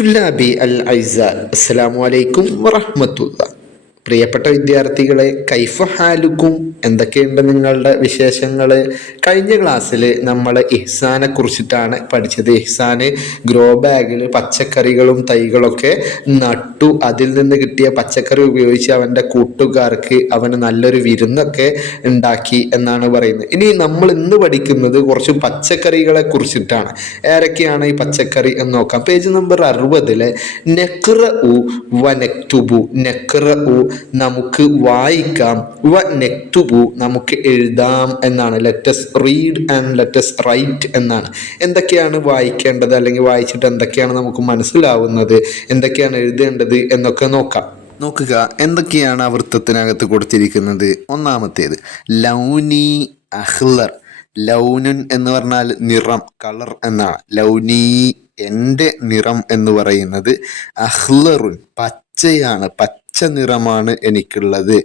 തുല്ലാബി അൽ ഐസ അസ്സലാമു അലൈക്കും വറഹ്മത്തുള്ളാ. പ്രിയപ്പെട്ട വിദ്യാർത്ഥികളെ, കൈഫ ഹാലുക്കും, എന്തൊക്കെയുണ്ട് നിങ്ങളുടെ വിശേഷങ്ങൾ? കഴിഞ്ഞ ക്ലാസ്സിൽ നമ്മൾ ഇഹ്സാനെ കുറിച്ചിട്ടാണ് പഠിച്ചത്. ഇഹ്സാന് ഗ്രോ ബാഗിൽ പച്ചക്കറികളും തൈകളൊക്കെ നട്ടു. അതിൽ നിന്ന് കിട്ടിയ പച്ചക്കറി ഉപയോഗിച്ച് അവൻ്റെ കൂട്ടുകാർക്ക് അവന് നല്ലൊരു വിരുന്നൊക്കെ ഉണ്ടാക്കി എന്നാണ് പറയുന്നത്. ഇനി നമ്മൾ ഇന്ന് പഠിക്കുന്നത് കുറച്ച് പച്ചക്കറികളെ കുറിച്ചിട്ടാണ്. ഏതൊക്കെയാണ് ഈ പച്ചക്കറി എന്ന് നോക്കാം. പേജ് നമ്പർ 60 നെഖ്റഉ വ നക്തുബു. നെഖ്റഉ നമുക്ക് വായിക്കാം, വ നക്തുബു നമുക്ക് എഴുതാം എന്നാണ്. Let's read and let's write എന്നാണ്. എന്തൊക്കെയാണ് വായിക്കേണ്ടത്, അല്ലെങ്കിൽ വായിച്ചിട്ട് എന്തൊക്കെയാണ് നമുക്ക് മനസ്സിലാവുന്നത്, എന്തൊക്കെയാണ് എഴുതേണ്ടത് എന്നൊക്കെ നോക്കാം. നോക്കുക, എന്തൊക്കെയാണ് ആ വൃത്തത്തിനകത്ത് കൊടുത്തിരിക്കുന്നത്. ഒന്നാമത്തേത് ലൗനി അഹ്ലർ. ലൗനുൻ എന്ന് പറഞ്ഞാൽ നിറം, കളർ എന്നാണ്. ലൗനി എൻ്റെ നിറം എന്ന് പറയുന്നത് അഹ്ലറുൻ പച്ചയാണ്, പച്ച നിറമാണ് എനിക്കുള്ളത്.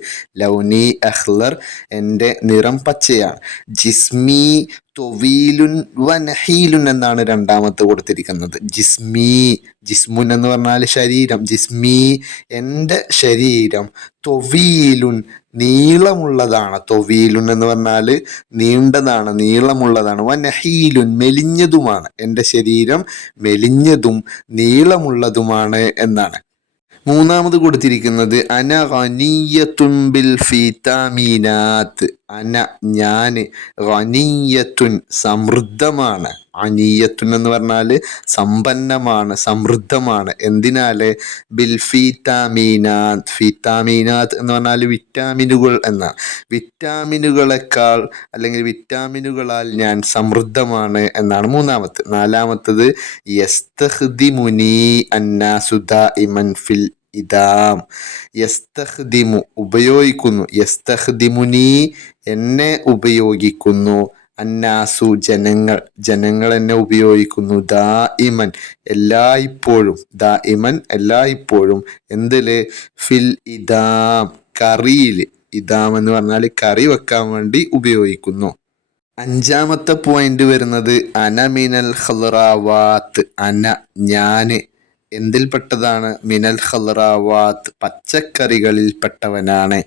ലൗനി അഹ്ലർ എൻ്റെ നിറം പച്ചയാണ്. ജിസ്മി തൊവീലുൻ വ നഹീലുൻ എന്നാണ് രണ്ടാമത്തെ കൊടുത്തിരിക്കുന്നത്. ജിസ്മി, ജിസ്മുൻ എന്ന് പറഞ്ഞാൽ ശരീരം. ജിസ്മി എൻ്റെ ശരീരം. തൊവീലുൻ നീളമുള്ളതാണ്. തൊവീലുൻ എന്ന് പറഞ്ഞാൽ നീണ്ടതാണ്, നീളമുള്ളതാണ്. വ നഹീലുൻ മെലിഞ്ഞതുമാണ്. എൻ്റെ ശരീരം മെലിഞ്ഞതും നീളമുള്ളതുമാണ് എന്നാണ്. മൂന്നാമത് കൊടുത്തിരിക്കുന്നത് അന ഗനിയത്തുൻ ബിൽ ഫിതാമിനാത്ത്. അന ഞാൻ, ഗനിയത്തുൻ സമൃദ്ധമാണ്. അനീയത്തുൻ എന്ന് പറഞ്ഞാൽ സമ്പന്നമാണ്, സമൃദ്ധമാണ്. എന്തിനാല്? ബിൽ ഫിതാമിനാത്ത്. ഫിതാമിനാത്ത് എന്ന് പറഞ്ഞാൽ വിറ്റാമിനുകൾ എന്നാണ്. വിറ്റാമിനുകളെക്കാൾ അല്ലെങ്കിൽ വിറ്റാമിനുകളാൽ ഞാൻ സമൃദ്ധമാണ് എന്നാണ് മൂന്നാമത്തെ. നാലാമത്തത് യസ്തഖ്ദിമുനി അന്നാസു ദാഇമൻ ഫിൽ ഇദാം. യസ്തഖ്ദിമു ഉപയോഗിക്കുന്നു, യസ്തഖ്ദിമുനി എന്നെ ഉപയോഗിക്കുന്നു, അന്നാസു ജനങ്ങൾ, ജനങ്ങൾ എന്നെ ഉപയോഗിക്കുന്നു, ദാഇമൻ എല്ലായ്പ്പോഴും, ദാഇമൻ എല്ലായ്പ്പോഴും. എന്തില്? ഫിൽ ഇദാം കറിയിൽ. ഇദാം എന്ന് പറഞ്ഞാൽ കറി വെക്കാൻ വേണ്ടി ഉപയോഗിക്കുന്നു. അഞ്ചാമത്തെ പോയിന്റ് വരുന്നത് അന മിനൽ ഖളറാവാത്ത്. അന ഞാന് എന്തിൽപ്പെട്ടതാണ്? മിനൽ ഖളറാവാത്ത് പച്ചക്കറികളിൽ പെട്ടവനാണ്.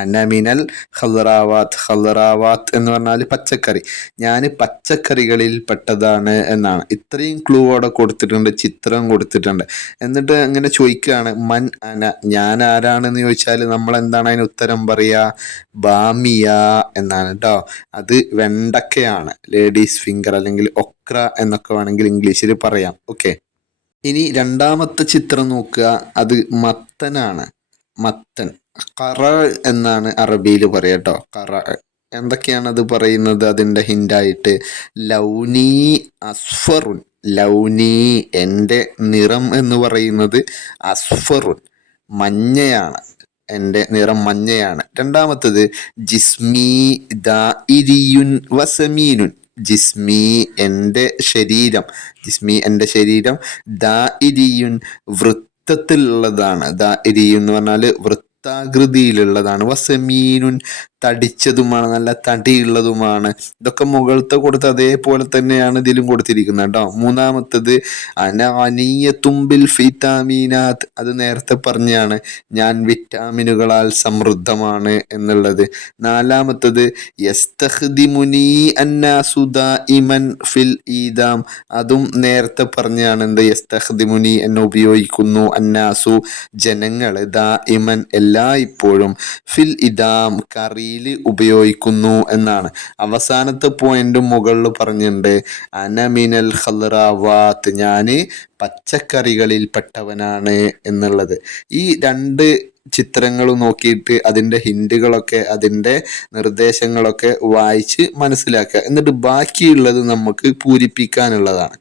അന മിനൽ ഖളറാവാത്ത്. ഖളറാവാത്ത് എന്ന് പറഞ്ഞാൽ പച്ചക്കറി. ഞാൻ പച്ചക്കറികളിൽ പെട്ടതാണ് എന്നാണ്. ഇത്രയും ക്ലൂ അവിടെ കൊടുത്തിട്ടുണ്ട്, ചിത്രം കൊടുത്തിട്ടുണ്ട്. എന്നിട്ട് അങ്ങനെ ചോദിക്കുകയാണ് മൻ അന, ഞാൻ ആരാണെന്ന് ചോദിച്ചാൽ നമ്മൾ എന്താണ് അതിന് ഉത്തരം പറയുക? ബാമിയ എന്നാണ് കേട്ടോ. അത് വെണ്ടക്കയാണ്. ലേഡീസ് ഫിംഗർ അല്ലെങ്കിൽ ഒക്ര എന്നൊക്കെ വേണമെങ്കിൽ ഇംഗ്ലീഷിൽ പറയാം. ഓക്കെ, ഇനി രണ്ടാമത്തെ ചിത്രം നോക്കുക. അത് മത്തനാണ്. മത്തൻ കറ എന്നാണ് അറബിയിൽ പറയാം കേട്ടോ. കറ എന്തൊക്കെയാണ് അത് പറയുന്നത്? അതിൻ്റെ ഹിൻ്റായിട്ട് ലൗനി അസ്ഫറുൻ. ലൗനി എൻ്റെ നിറം എന്ന് പറയുന്നത് അസ്ഫറുൻ മഞ്ഞയാണ്. എൻ്റെ നിറം മഞ്ഞയാണ്. രണ്ടാമത്തത് ജിസ്മി ദാഇരിയുൻ വസമീനുൻ. ജിസ്മി എൻ്റെ ശരീരം. ജിസ്മി എൻ്റെ ശരീരം. ദാഇരിയുൻ വൃത്തത്തിലുള്ളതാണ്. ദാഇരിയുൻ എന്ന് പറഞ്ഞാൽ വൃത്താകൃതിയിലുള്ളതാണ്. വസമീനുൻ തടിച്ചതുമാണ്, നല്ല തടിയുള്ളതുമാണ്. ഇതൊക്കെ മുകളിലത്തെ കൊടുത്ത് അതേപോലെ തന്നെയാണ് ഇതിലും കൊടുത്തിരിക്കുന്നത് കേട്ടോ. മൂന്നാമത്തത് അന അനീയത്തും ബിൽ ഫിതാമിനാത്ത്. അത് നേരത്തെ പറഞ്ഞാണ്, ഞാൻ വിറ്റാമിനുകളാൽ സമൃദ്ധമാണ് എന്നുള്ളത്. നാലാമത്തത് യസ്തഖ്ദിമുനി അന്നാസു ദാഇമൻ ഫിൽ ഈദാം. അതും നേരത്തെ പറഞ്ഞാണ്. എന്ത്? യസ്തഖ്ദിമുനി എന്നെ ഉപയോഗിക്കുന്നു, അന്നാസു ജനങ്ങൾ, ദാഇമൻ എല്ലായ്പ്പോഴും, ഫിൽ ഇദാം കറി ഉപയോഗിക്കുന്നു എന്നാണ്. അവസാനത്തെ പോയിന്റ് മുകളിൽ പറഞ്ഞിട്ടുണ്ട് അന മിനൽ ഖളറാവാത്ത്, ഞാന് പച്ചക്കറികളിൽ പെട്ടവനാണ് എന്നുള്ളത്. ഈ രണ്ട് ചിത്രങ്ങൾ നോക്കിയിട്ട് അതിൻ്റെ ഹിൻറ്റുകളൊക്കെ, അതിൻ്റെ നിർദ്ദേശങ്ങളൊക്കെ വായിച്ച് മനസ്സിലാക്കുക. എന്നിട്ട് ബാക്കിയുള്ളത് നമുക്ക് പൂരിപ്പിക്കാനുള്ളതാണ്.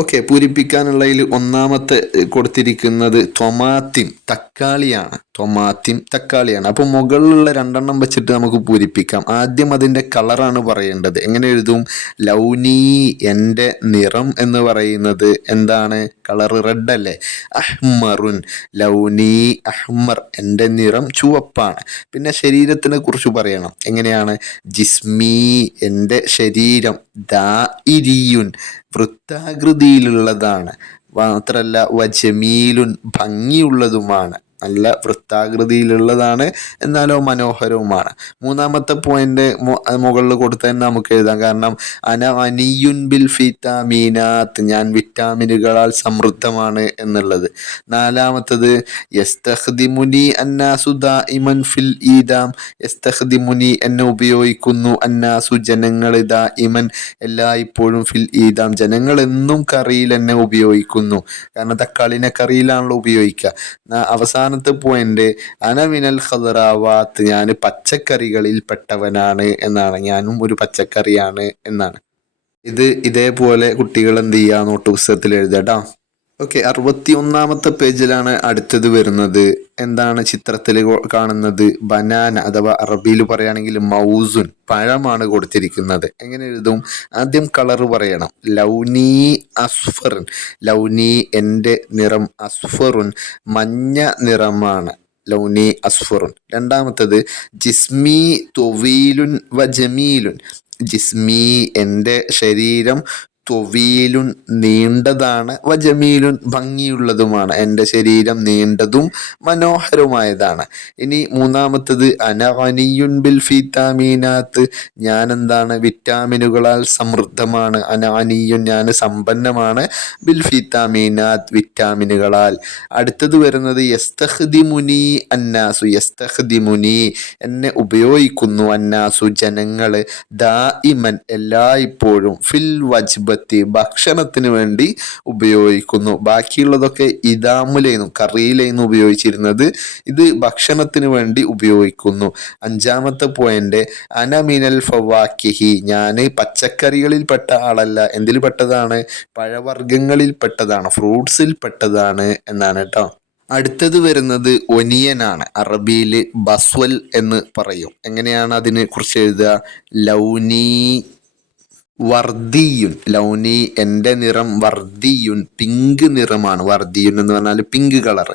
ഓക്കെ, പൂരിപ്പിക്കാനുള്ളതിൽ ഒന്നാമത്തെ കൊടുത്തിരിക്കുന്നത് ടൊമാറ്റിം തക്കാളിയാണ്. ടൊമാറ്റിം തക്കാളിയാണ്. അപ്പോൾ മുകളിലുള്ള രണ്ടെണ്ണം വെച്ചിട്ട് നമുക്ക് പൂരിപ്പിക്കാം. ആദ്യം അതിൻ്റെ കളറാണ് പറയേണ്ടത്. എങ്ങനെ എഴുതും? ലൗനി എൻ്റെ നിറം എന്ന് പറയുന്നത് എന്താണ്? കളർ റെഡ് അല്ലേ? അഹ്മറുൻ ലൗനി അഹ്മർ എൻ്റെ നിറം ചുവപ്പാണ്. പിന്നെ ശരീരത്തിനെ കുറിച്ച് പറയണം. എങ്ങനെയാണ്? ജിസ്മി എൻ്റെ ശരീരം. ദാഇരിയുൻ വൃത്താകൃതിയിലുള്ളതാണ്. മാത്രല്ല വജമീലുൻ ഭംഗിയുള്ളതുമാണ്, നല്ല വൃത്താകൃതിയിലുള്ളതാണ്, എന്നാലോ മനോഹരവുമാണ്. മൂന്നാമത്തെ പോയിന്റ് മുകളിൽ കൊടുത്താൽ നമുക്ക് എഴുതാം. കാരണം അന അനിയുൻ ബിൽ ഫിറ്റാമീനാത്ത്, ഞാൻ വിറ്റാമിനുകളാൽ സമൃദ്ധമാണ് എന്നുള്ളത്. നാലാമത്തത് യസ്തഖ്ദിമുനി അന്നാസു ദാഇമൻ ഫിൽ ഈദാം, യസ്തഖ്ദിമുനി എന്നെ ഉപയോഗിക്കുന്നു, അന്നാസു ജനങ്ങൾ, ദാഇമൻ എല്ലായ്പ്പോഴും, ഫിൽ ഈദാം ജനങ്ങൾ എന്നും കറിയിൽ എന്നെ ഉപയോഗിക്കുന്നു. കാരണം തക്കാളിനെ കറിയിലാണല്ലോ ഉപയോഗിക്കുക. അവസാനത്തെ പോയിന്റ് അനമിനൽ ഖദറാവാത്ത്, ഞാൻ പച്ചക്കറികളിൽ പെട്ടവനാണ് എന്നാണ്, ഞാനും ഒരു പച്ചക്കറിയാണ് എന്നാണ്. ഇതേപോലെ കുട്ടികൾ എന്ത് ചെയ്യുക, നോട്ട് പുസ്തകത്തിൽ എഴുതട്ടോ. ഓക്കെ, 61-ാമത്തെ പേജിലാണ് അടുത്തത് വരുന്നത്. എന്താണ് ചിത്രത്തിൽ കാണുന്നത്? ബനാന അഥവാ അറബിയിൽ പറയുകയാണെങ്കിൽ മൗസുൻ, പഴമാണ് കൊടുത്തിരിക്കുന്നത്. എങ്ങനെ എഴുതും? ആദ്യം കളർ പറയണം. ലൗനി അസ്ഫറുൻ, ലൗനി എൻ്റെ നിറം, അസ്ഫറുൻ മഞ്ഞ നിറമാണ്, ലൗനി അസ്ഫറുൻ. രണ്ടാമത്തത് ജിസ്മി തൊവീലുൻ വ ജമീലുൻ, ജിസ്മി എൻ്റെ ശരീരം, തൊവീലുൻ നീണ്ടതാണ്, വജമീലുൻ ഭംഗിയുള്ളതുമാണ്, എൻ്റെ ശരീരം നീണ്ടതും മനോഹരമായതാണ്. ഇനി മൂന്നാമത്തത് അനഅനിയുൻ ബിൽ ഫിറ്റാമീനാത്ത്, ഞാൻ എന്താണ്? വിറ്റാമിനുകളാൽ സമൃദ്ധമാണ്. അനഅനിയുൻ ഞാൻ സമ്പന്നമാണ്, ബിൽ ഫിറ്റാമീനാത്ത് വിറ്റാമിനുകളാൽ. അടുത്തത് വരുന്നത് യസ്തഖ്ദിമുനി അന്നാസു, യസ്തഖ്ദിമുനി എന്നെ ഉപയോഗിക്കുന്നു, അന്നാസു ജനങ്ങൾ, ദാഇമൻ എല്ലായ്പ്പോഴും, ഫിൽ വജ്ബത്തി ഭക്ഷണത്തിന് വേണ്ടി ഉപയോഗിക്കുന്നു. ബാക്കിയുള്ളതൊക്കെ ഇദാമിലേന്നു കറിയിലേന്നു ഉപയോഗിച്ചിരുന്നത്, ഇത് ഭക്ഷണത്തിന് വേണ്ടി ഉപയോഗിക്കുന്നു. അഞ്ചാമത്തെ പോയിന്റ് അനമിനൽ ഫവാക്കിഹി, ഞാൻ പച്ചക്കറികളിൽ പെട്ട ആളല്ല, എന്തിൽ പെട്ടതാണ്? പഴവർഗ്ഗങ്ങളിൽ പെട്ടതാണ്, ഫ്രൂട്ട്സിൽ പെട്ടതാണ് എന്നാണ് കേട്ടോ. അടുത്തത് വരുന്നത് ഒനിയനാണ്, അറബിയിൽ ബസ്വൽ എന്ന് പറയും. എങ്ങനെയാണ് അതിനെ കുറിച്ച് എഴുതുക? ലൗനി വർദിയുൻ, ലൗനി എൻ്റെ നിറം, വർദിയുൻ പിങ്ക് നിറമാണ്, വർദിയുൻ എന്ന് പറഞ്ഞാൽ പിങ്ക് കളർ.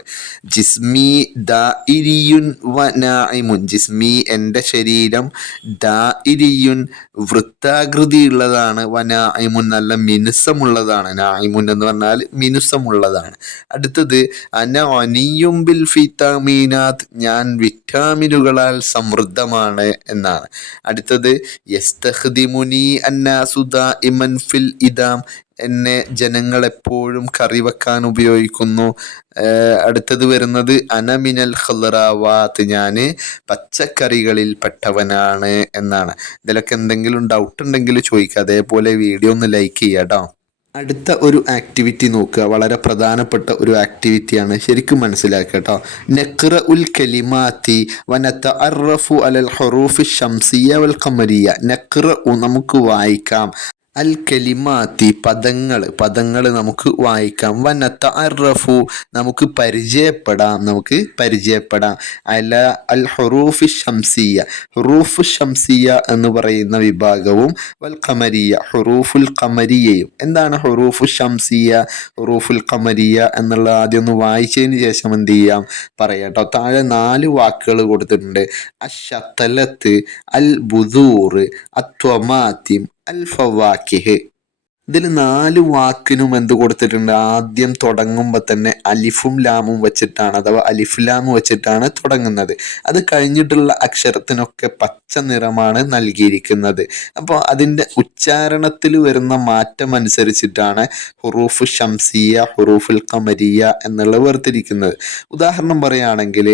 ജിസ്മി ദാഇരിയുൻ വ നാഇമുൻ, ജിസ്മി എൻ്റെ ശരീരം, ദാഇരിയുൻ വൃത്താകൃതിയുള്ളതാണ്, വ നാഇമുൻ നല്ല മിനുസമുള്ളതാണ്, നാഇമുൻ എന്ന് പറഞ്ഞാൽ മിനുസമുള്ളതാണ്. അടുത്തത് അന അനിയും ബിൽ ഫിറ്റാമീനാത്ത്, ഞാൻ വിറ്റാമിനുകളാൽ സമൃദ്ധമാണ് എന്നാണ്. അടുത്തത് യസ്തഖ്ദിമുനി അന്നാസു ദാഇമൻ ഫിൽ ഇദാം, എന്നെ ജനങ്ങൾ എപ്പോഴും കറി വെക്കാൻ ഉപയോഗിക്കുന്നു. അടുത്തത് വരുന്നത് അനമിനൽ ഖദറാവാത്ത്, ഞാൻ പച്ചക്കറികളിൽ പെട്ടവനാണ് എന്നാണ്. ഇതിലൊക്കെ എന്തെങ്കിലും ഡൗട്ട് ഉണ്ടെങ്കിൽ ചോദിക്കുക. അതേപോലെ വീഡിയോ ഒന്ന് ലൈക്ക് ചെയ്യുക കേട്ടോ. അടുത്ത ഒരു ആക്ടിവിറ്റി നോക്കുക, വളരെ പ്രധാനപ്പെട്ട ഒരു ആക്ടിവിറ്റിയാണ്, ശരിക്കും മനസ്സിലാക്കുക കേട്ടോ. നഖ്റ ഉൽ കലിമാത്തി വനതഅറഫു അലൽ ഹുറൂഫി ശംസിയ വൽ ഖമരിയ. നഖ്റ നമുക്ക് വായിക്കാം, അൽ കലിമാത്തി പദങ്ങൾ നമുക്ക് വായിക്കാം, വനതഅറഫു നമുക്ക് പരിചയപ്പെടാം, അല അൽ ഹുറൂഫി ശംസിയ, ഹുറൂഫ് ശംസിയ എന്ന് പറയുന്ന വിഭാഗവും, വൽ ഖമരിയ ഹുറൂഫുൽ ഖമരിയയും. എന്താണ് ഹുറൂഫു ശംസിയ, ഹുറൂഫുൽ ഖമരിയ എന്നുള്ള ആദ്യം ഒന്ന് വായിച്ചതിന് ശേഷം എന്ത് ചെയ്യാം പറയാം കേട്ടോ. താഴെ 4 വാക്കുകൾ കൊടുത്തിട്ടുണ്ട്. അശ്ശതലത്ത്, അൽ ബുദൂർ, അത്വമാത്തിം, അൽ ഫവാക്കിഹ്. ഇതിൽ 4 വാക്കിനും എന്ത് കൊടുത്തിട്ടുണ്ട്? ആദ്യം തുടങ്ങുമ്പോൾ തന്നെ അലിഫും ലാമും വെച്ചിട്ടാണ്, അഥവാ അലിഫ് ലാം വെച്ചിട്ടാണ് തുടങ്ങുന്നത്. അത് കഴിഞ്ഞിട്ടുള്ള അക്ഷരത്തിനൊക്കെ പച്ച നിറമാണ് നൽകിയിരിക്കുന്നത്. അപ്പോൾ അതിൻ്റെ ഉച്ചാരണത്തിൽ വരുന്ന മാറ്റം അനുസരിച്ചിട്ടാണ് ഹുറൂഫ് ഷംസിയ, ഹുറൂഫുൽ ഖമരിയ എന്നുള്ള വേർതിരിക്കുന്നത്. ഉദാഹരണം പറയുകയാണെങ്കിൽ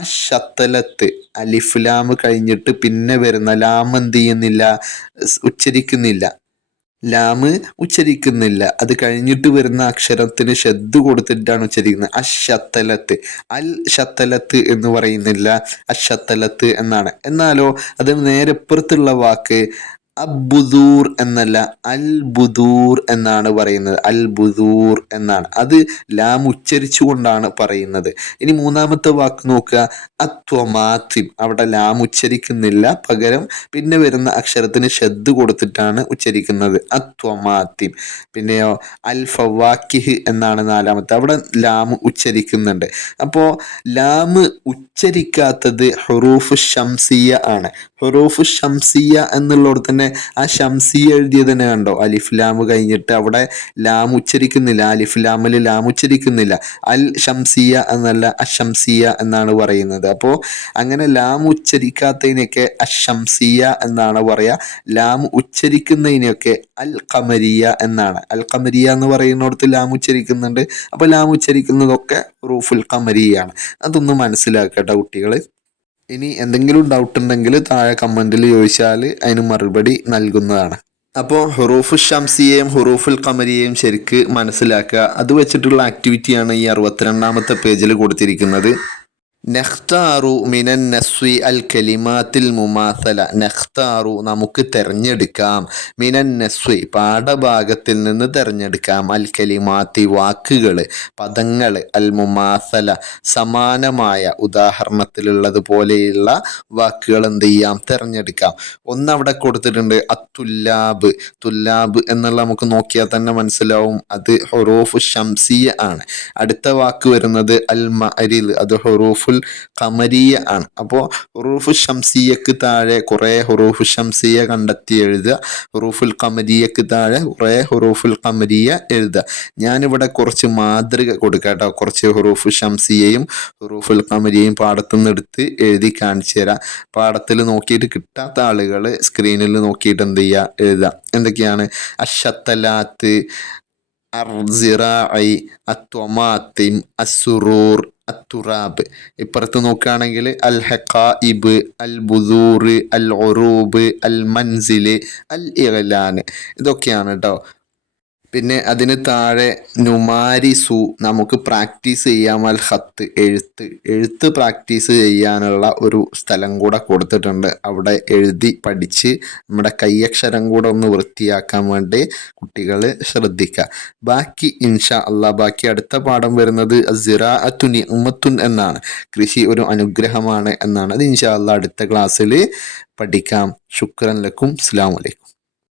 അശ്ശതലത്ത്, അലിഫ് ലാം കഴിഞ്ഞിട്ട് പിന്നെ വരുന്ന ലാം എന്ത് ചെയ്യുന്നില്ല? ഉച്ചരിക്കുന്നില്ല. അത് കഴിഞ്ഞിട്ട് വരുന്ന അക്ഷരത്തിന് ഷദ് കൊടുത്തിട്ടാണ് ഉച്ചരിക്കുന്നത്. അശ്ശതലത്ത്, അൽ ഷത്തലത്ത് എന്ന് പറയുന്നില്ല, അശ്ശതലത്ത് എന്നാണ്. എന്നാലോ അതിന് നേരെ ഇപ്പുറത്തുള്ള വാക്ക് അബ്ബുദൂർ എന്നല്ല, അൽ ബുദൂർ എന്നാണ് പറയുന്നത്. അൽ ബുദൂർ എന്നാണ്, അത് ലാം ഉച്ചരിച്ചുകൊണ്ടാണ് പറയുന്നത്. ഇനി മൂന്നാമത്തെ വാക്ക് നോക്കുക, അത്വമാത്തിം. അവിടെ ലാം ഉച്ചരിക്കുന്നില്ല, പകരം പിന്നെ വരുന്ന അക്ഷരത്തിന് ഷദ് കൊടുത്തിട്ടാണ് ഉച്ചരിക്കുന്നത്, അത്വമാത്തിം. പിന്നെയോ അൽ ഫവാക്കിഹ് എന്നാണ് നാലാമത്തെ, അവിടെ ലാം ഉച്ചരിക്കുന്നുണ്ട്. അപ്പോൾ ലാം ഉച്ചരിക്കാത്തത് ഹുറൂഫ് ഷംസിയ ആണ്. ഹുറൂഫ് ഷംസിയ എന്നുള്ളടത്ത് തന്നെ ആ ഷംസിയ എഴുതിയത് തന്നെ കണ്ടോ, അലിഫ് ലാം കഴിഞ്ഞിട്ട് അവിടെ ലാം ഉച്ചരിക്കുന്നില്ല, അലിഫ് ലാമിൽ ലാം ഉച്ചരിക്കുന്നില്ല, അൽ ഷംസിയ എന്നല്ല അഷംസിയ എന്നാണ് പറയുന്നത്. അപ്പോൾ അങ്ങനെ ലാം ഉച്ചരിക്കാത്തതിനൊക്കെ അഷംസിയ എന്നാണ് പറയുക, ലാം ഉച്ചരിക്കുന്നതിനൊക്കെ അൽ ഖമരിയ എന്നാണ്. അൽ ഖമരിയ എന്ന് പറയുന്നിടത്ത് ലാം ഉച്ചരിക്കുന്നുണ്ട്, അപ്പോൾ ലാം ഉച്ചരിക്കുന്നതൊക്കെ ഹുറൂഫുൽ ഖമരിയാണ്. അതൊന്ന് മനസ്സിലാക്കട്ടെ കുട്ടികൾ. ഇനി എന്തെങ്കിലും ഡൗട്ട് ഉണ്ടെങ്കിൽ താഴെ കമൻറ്റിൽ ചോദിച്ചാൽ അതിന് മറുപടി നൽകുന്നതാണ്. അപ്പോൾ ഹുറൂഫു ഷംസിയെയും ഹുറൂഫുൽ ഖമരിയെയും ശരിക്ക് മനസ്സിലാക്കുക. അത് വെച്ചിട്ടുള്ള ആക്ടിവിറ്റിയാണ് ഈ 62ാമത്തെ പേജിൽ കൊടുത്തിരിക്കുന്നത്. നഖ്താറു മിനൻ നസ്വി അൽ കലിമാത്തിൽ മുമാസല. നഖ്താറു നമുക്ക് തിരഞ്ഞെടുക്കാം, മിനൻ നസ്വി പാഠഭാഗത്തിൽ നിന്ന് തിരഞ്ഞെടുക്കാം, അൽ കലിമാത്തി വാക്കുകൾ പദങ്ങൾ, അൽ മുമാസല സമാനമായ ഉദാഹരണത്തിലുള്ളത് പോലെയുള്ള വാക്കുകൾ എന്ത് ചെയ്യാം, തിരഞ്ഞെടുക്കാം. ഒന്നവിടെ കൊടുത്തിട്ടുണ്ട് അത്തുല്ലാബ്. തുല്ലാബ് എന്നുള്ള നമുക്ക് നോക്കിയാൽ തന്നെ മനസ്സിലാവും അത് ഹുറൂഫ് ഷംസിയ ആണ്. അടുത്ത വാക്ക് വരുന്നത് അൽ മഅരിൽ, അത് ഹുറൂഫ് ഖമരിയ ആണ്. അപ്പോൾ ഹുറൂഫ് ഷംസിയക്ക് താഴെ കുറേ ഹുറൂഫ് ഷംസിയ കണ്ടെത്തി എഴുതുക, ഹുറൂഫുൽ ഖമരിയക്ക് താഴെ കുറേ ഹുറൂഫുൽ ഖമരിയ എഴുതുക. ഞാനിവിടെ കുറച്ച് മാതൃക കൊടുക്കാം കേട്ടോ, കുറച്ച് ഹുറൂഫ് ഷംസിയയും ഹുറൂഫുൽ ഖമരിയയും പാടത്തുനിന്ന് എടുത്ത് എഴുതി കാണിച്ചു തരാം. പാടത്തിൽ നോക്കിയിട്ട് കിട്ടാത്ത ആളുകൾ സ്ക്രീനിൽ നോക്കിയിട്ട് എന്ത് ചെയ്യുക, എഴുതുക. എന്തൊക്കെയാണ്? അഷത്തലാത്ത്, അർസിറാഇ, അത്വമാത്തിം, അസുറൂർ, അത്തുറാബ്. ഇപ്പുറത്ത് നോക്കുകയാണെങ്കിൽ അൽ ഹഖായിബ്, അൽ ബുദൂർ, അൽ ഉറൂബ്, അൽ മൻസില്, അൽ ഇഗ്ലാൻ. ഇതൊക്കെയാണ് കേട്ടോ. പിന്നെ അതിന് താഴെ നുമാരിസു, നമുക്ക് പ്രാക്ടീസ് ചെയ്യാം, അൽ ഖത്ത്, എഴുത്ത് പ്രാക്ടീസ് ചെയ്യാനുള്ള ഒരു സ്ഥലം കൂടെ കൊടുത്തിട്ടുണ്ട്. അവിടെ എഴുതി പഠിച്ച് നമ്മുടെ കൈയക്ഷരം കൂടെ ഒന്ന് വൃത്തിയാക്കാൻ വേണ്ടി കുട്ടികൾ ശ്രദ്ധിക്കുക. ബാക്കി ഇൻഷാ അല്ലാഹ് ബാക്കി അടുത്ത പാഠം വരുന്നത് സിറാഅത്തു നിഅ്മത്തുൻ എന്നാണ്. കൃഷി ഒരു അനുഗ്രഹമാണ് എന്നാണ്. അത് ഇൻഷാ അല്ലാഹ് അടുത്ത ക്ലാസ്സിൽ പഠിക്കാം. ശുക്രൻ ലക്കും. അസ്സലാമു അലൈക്കും.